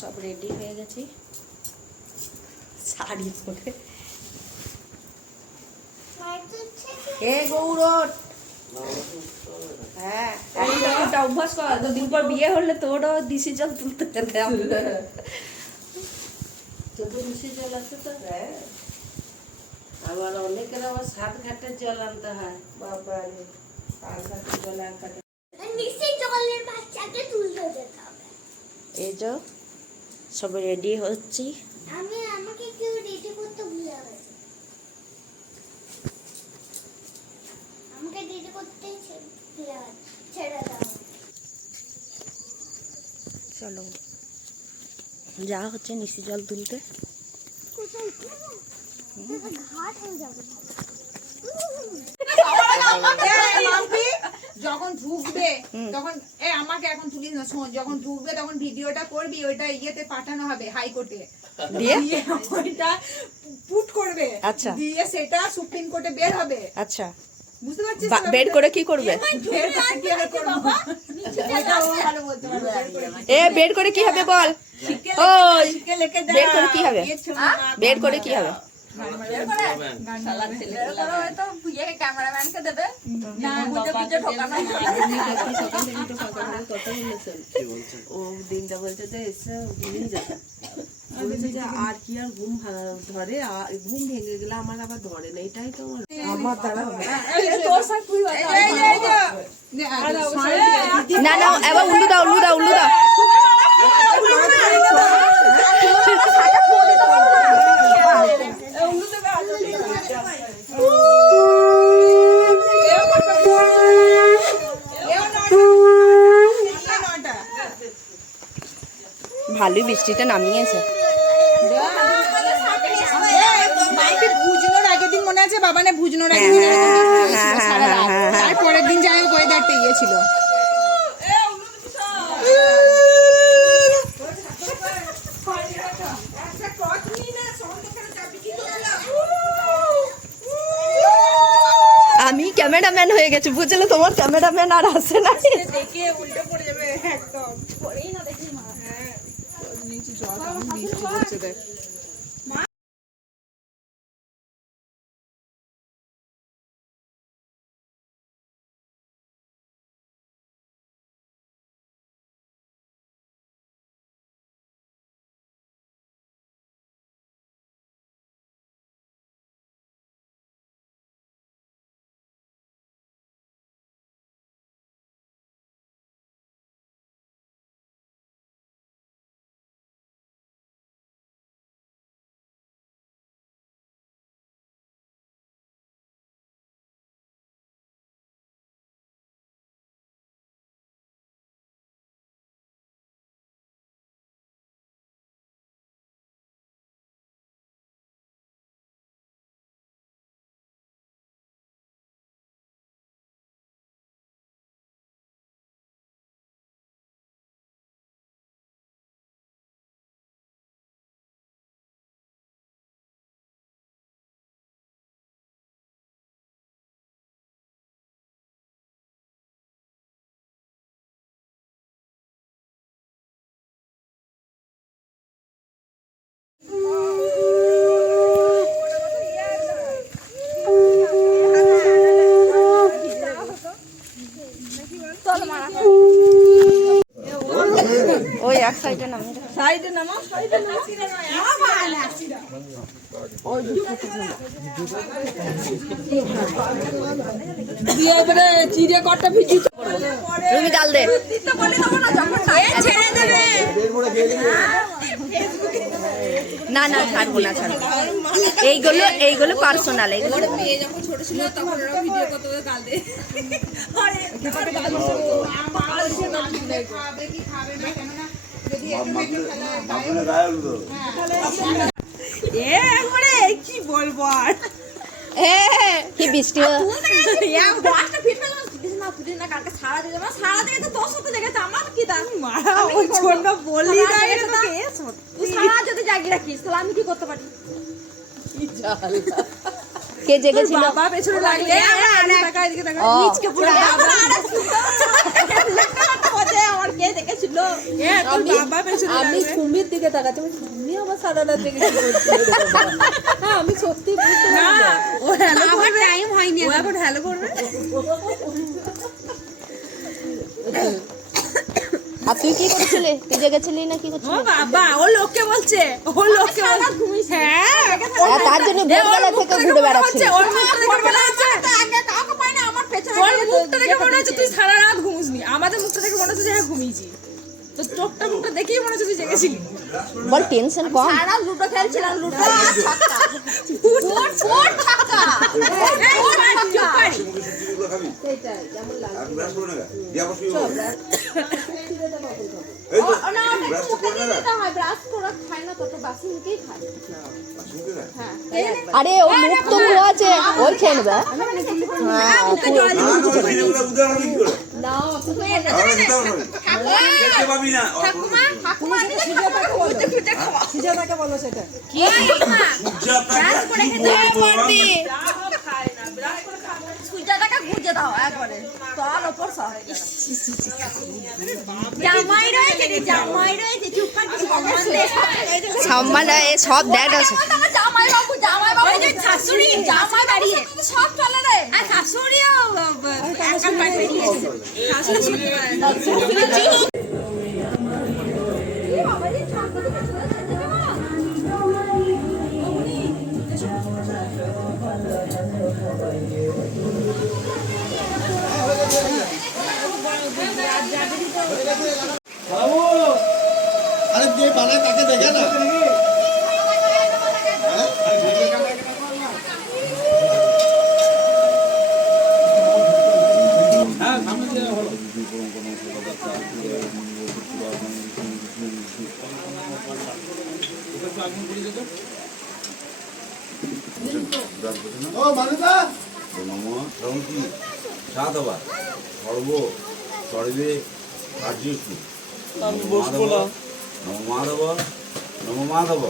সব রেডি হয়ে গেছি শাড়ি পরে। এ গৌরব, হ্যাঁ একটা অভ্যাস কর, দুদিন পর বিয়ে হলে তোরও ডিসিশন তুলতে হবে। তোদের মিশে জল আছে তো? হ্যাঁ, আবার অনেকের আবার সাত ঘাটের জল আনতে হয়। বাবা রে, সাত ঘাটের জল আর কাটে। এই যে সব রেডি হচ্ছি। আমাকে কেউ রেডি করতে ভুলে গেছে, আমাকে রেডি করতে ছেড়ে দাও। চলো যা হচ্ছে নিশি জল তুলতে। ঘাট হয়ে যাবে। যখন ঢুকবে তখন আমাকে এখন তুলিস না, শোন, যখন ঢুকবে তখন ভিডিওটা করবি, ওইটা ইয়েতে পাঠানো হবে হাইকোর্টে, দিয়ে ওইটা পুট করবে, আচ্ছা দিয়ে সেটা সুপ্রিম কোর্টে বের হবে। আচ্ছা, বুঝতে পারছিস? বের করে কি করবে? বের করে কি আর করবো? এটা ও ভালো বলতে পারবে। এ বের করে কি হবে বল? ওই বের করে কি হবে? বের করে কি হবে? ও দিনটা বলছে যে এসে ঘুমিয়ে যাবে, বলছে যে আর কি আর ঘুম ধরে, ঘুম ভেঙে গেলে আমার আবার ধরে না, এটাই তো আমার দ্বারা হবে। না না, এবার উল্লু দাও, উল্লু দাও, উল্লু দাও। ভালোই বৃষ্টিটা নামিয়েছে। ভুজনোর আগের দিন মনে আছে বাবা, না ভুজনোর আগের দিন তারপরের দিন যাই হোক ওয়েদারটা ইয়ে ছিল। আমি ক্যামেরাম্যান হয়ে গেছি, বুঝলে? তোমার ক্যামেরাম্যান আর আসে না। দেখে উল্টে পড়ে যাবে একদম। পড়েই না দেখি মা। হ্যাঁ, নিচে জল বৃষ্টি পড়ছে দেখ। ওই এক সাইডে নামি, সাইডে নামা, সাইডে নামা। দিয়ে এবারে চিড়ে কটটা ভিজি তুমি ডাল দে। ছেড়ে দেবে। না না, ছাড়বো না, ছাড়বো। এইগুলো পার্সোনাল। এইগুলো মেয়ে যখন ছোট ছিল তখন ওরা ভিডিও করতে গাল দেয়। খাবে কি খাবে না, কেন না যদি কি বলবো আর। কি বৃষ্টি আমি কি করতে পারি? কে জেগেছিল? বাবা পেছনে লাগলে পর কে দেখেছিল? আমি সুমির দিকে তাকাচ্ছি, সুমি আমার সারা রাত দেখে কি করছে। হ্যাঁ আমি সত্যি বুঝতে পারছি না। ও হ্যালো করবে, টাইম হয়নি, ও এখন হ্যালো করবে। আর তুই কি করছিলি? তুই জেগেছিলি না কি করছিলি? বাবা ও লোককে বলছে, ও লোককে বলছে। হ্যাঁ তার জন্য ভোরবেলা থেকে ঘুরে বেড়াচ্ছিস। ওর মুখটা দেখে মনে হচ্ছে আগে কাউকে পাই না, আমার পেছনে ওর মুখটা দেখে মনে হচ্ছে তুই সারা রাত ঘুমিসনি। আমাদের মুখটা দেখে মনে হচ্ছে যে হ্যাঁ ঘুমিয়েছি। তো চোখটা মুখটা দেখেই মনে হচ্ছে তুই জেগেছিলি। বল টেনশন কম। সারা লুডো খেলছিলাম, লুডো ছক্কা ফুট ফুট ছক্কা সেটাই কেমন লাগে। আরে ও মুখ তো মুখ আছে, ওই খেয়ে নেবে। বলো সেটা গুঁজে দাও একবারে তল ওপর সব। জামাই রয়েছে, জামাই রয়েছে, চুপ করে সম্মান সব দেখ আছে। জামাই বাবু, জামাই বাবু, শাশুড়ি, জামাই দাঁড়িয়ে সব চলে রে। আর শাশুড়িও একা পাঠিয়ে দিয়েছে। আরে যে বানায় তাকে দেখে না। ও মানুষা কি সাধবা সর্ব সর্বে কার্যসু নম মাধব নম মাধব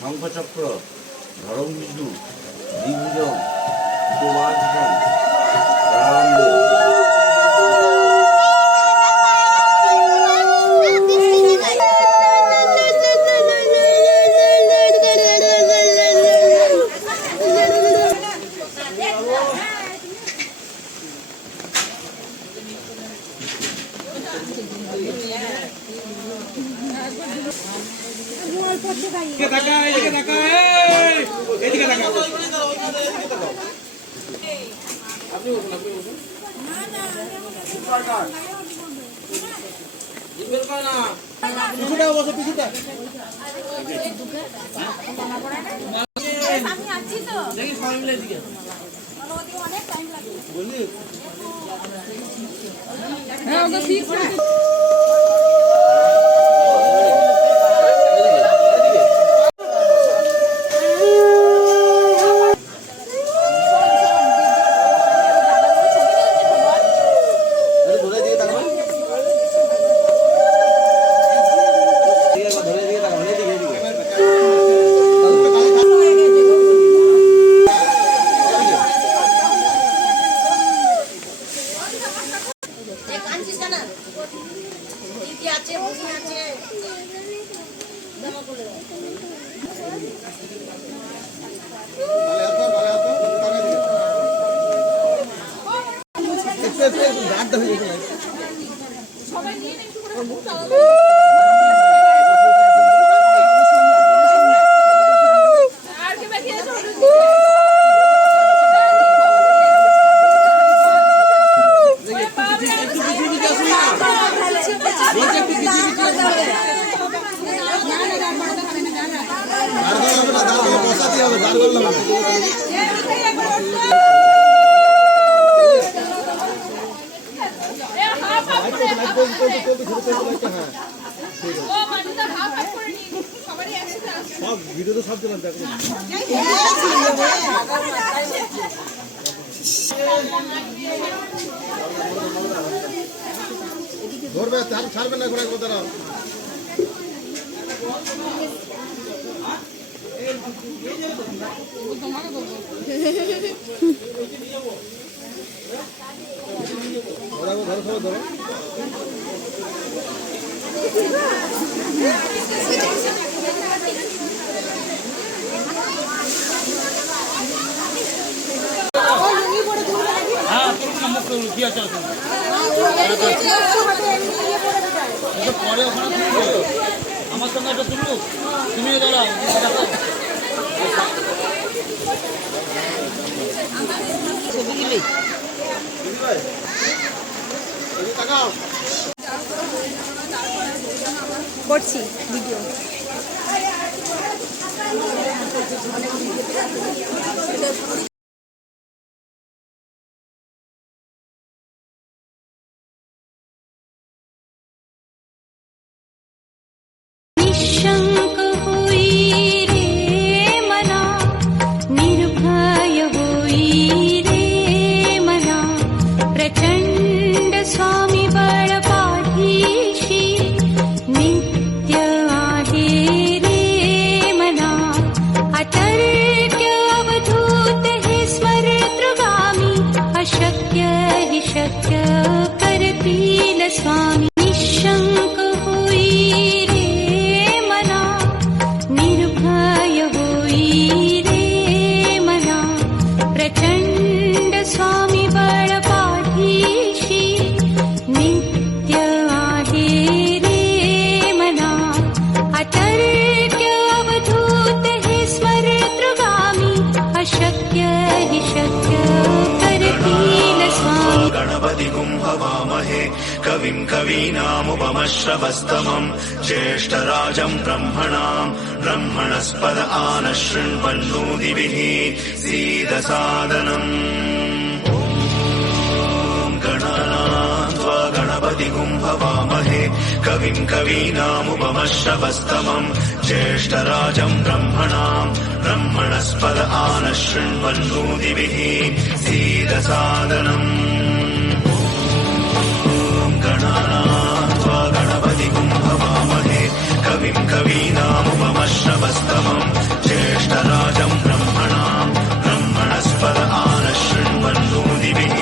শঙ্খচক্র ধরম বিষ্ণু দিগ্বিজয় সুবাসন পিছুটা বসে পিছুটা বললি গাড়টা হয়ে গেছে। বসাতে হবে, দাঁড় করলাম সব ভিডিও তো সব দিলাম দেখো। ধরবে ছাড়বে না ঘোরা কথা দাঁড়াও। ধরো ধরো ধরো হ্যাঁ কি আছে পরে ওখানে তুলবো আমার সঙ্গে একটা তুলবো তুমিও দাঁড়াও দেখো ছবিগুলি করছি ভিডিও। निशंक हुई रे मना निर्भय हुई रे मना प्रचंड स्वामी बळ पाठीशी नित्य आहे रे मना अतर्क्य अवधूत हे स्मरतृगामी अशक्य हि शक्य करतील स्वामी निशंक हुई रे मना निर्भय हुई रे मना प्रचंड स्वामी बळ पाठीशी नित्य आहे रे मना अतर्क्य अवधूत हे स्मरतृगामी अशक्य हि शक्य करतील स्वामी गणपतिगुं हवामहे कविं कवीनामुपमश्रवस्तमम् ज्येष्ठराजं ब्रह्मणाम् ब्रह्मणस्पद आनशृण्वन्नोदिभिः सीदसादनम् ॐ गणानान्त्वा गणपतिगुं हवामहे कविं कवीनामुपमश्रवस्तमम् ज्येष्ठराजं ब्रह्मणाम् ब्रह्मणस्पद आनशृण्वन्नोदिभिः सीदसादनम् गणानान्त्वा गणपतिगुं हवामहे कविं कवीनामुपमश्रवस्तमम् ज्येष्ठराजं ब्रह्मणाम् ब्रह्मणस्पद आनशृण्वन्नोदिभिः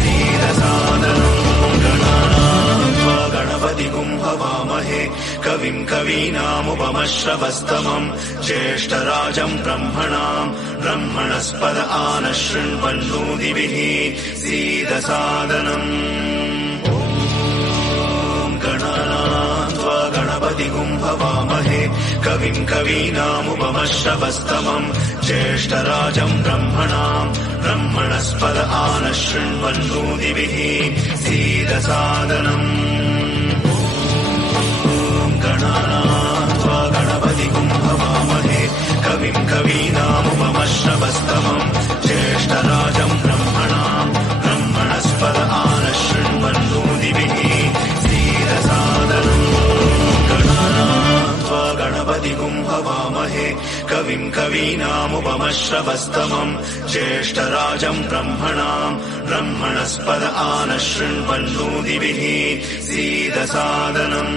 सीदसादनम् गणानान्त्वा गणपतिगुं हवामहे कविं कवीनामुपमश्रवस्तमम् ज्येष्ठराजं ब्रह्मणाम् ब्रह्मणस्पद आनशृण्वन्नोदिभिः सीदसादनम् गणानान्त्वा गणपतिगुं हवामहे कविं कवीनामुपमश्रवस्तमम् ज्येष्ठराजं ब्रह्मणाम् ब्रह्मणस्पद आनशृण्वन्नोदिभिः सीदसादनम् गणानान्त्वा गणपतिगुं हवामहे कविं कवीनामुपमश्रवस्तमम् ज्येष्ठराजं ब्रह्मणाम् ब्रह्मणस्पद आनशृण्वन्नोदिभिः सीदसादनम् गणानान्त्वा गणपतिगुं हवामहे कविं कवीनामुपमश्रवस्तमम् ज्येष्ठराजं ब्रह्मणाम् ब्रह्मणस्पद आनशृण्वन्नोदिभिः सीदसादनम्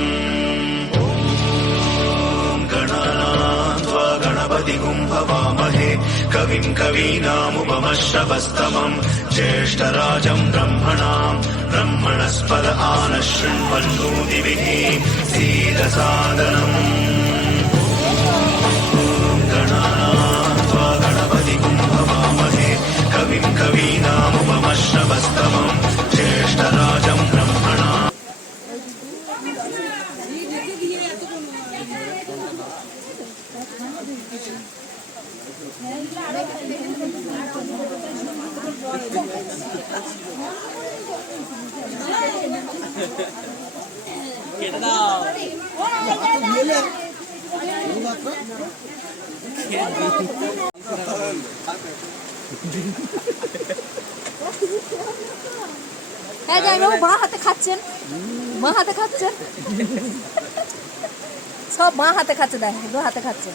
गणानान्त्वा गणपतिगुं हवामहे कविं कवीनामुपमश्रवस्तमम् ज्येष्ठराजं ब्रह्मणाम् ब्रह्मणस्पद आनशृण्वन्नोदिभिः सीदसादनम् गणानान्त्वा गणपतिगुं हवामहे कविं कवीनामुपमश्रवस्तमम् ज्येष्ठराजं ब्रह्मणाम् কেটে দাও হ্যাঁ যাই মা হাতে খাচ্ছেন, মা হাতে খাচ্ছেন, সব মা হাতে খাচ্ছে, দেখ দু হাতে খাচ্ছে।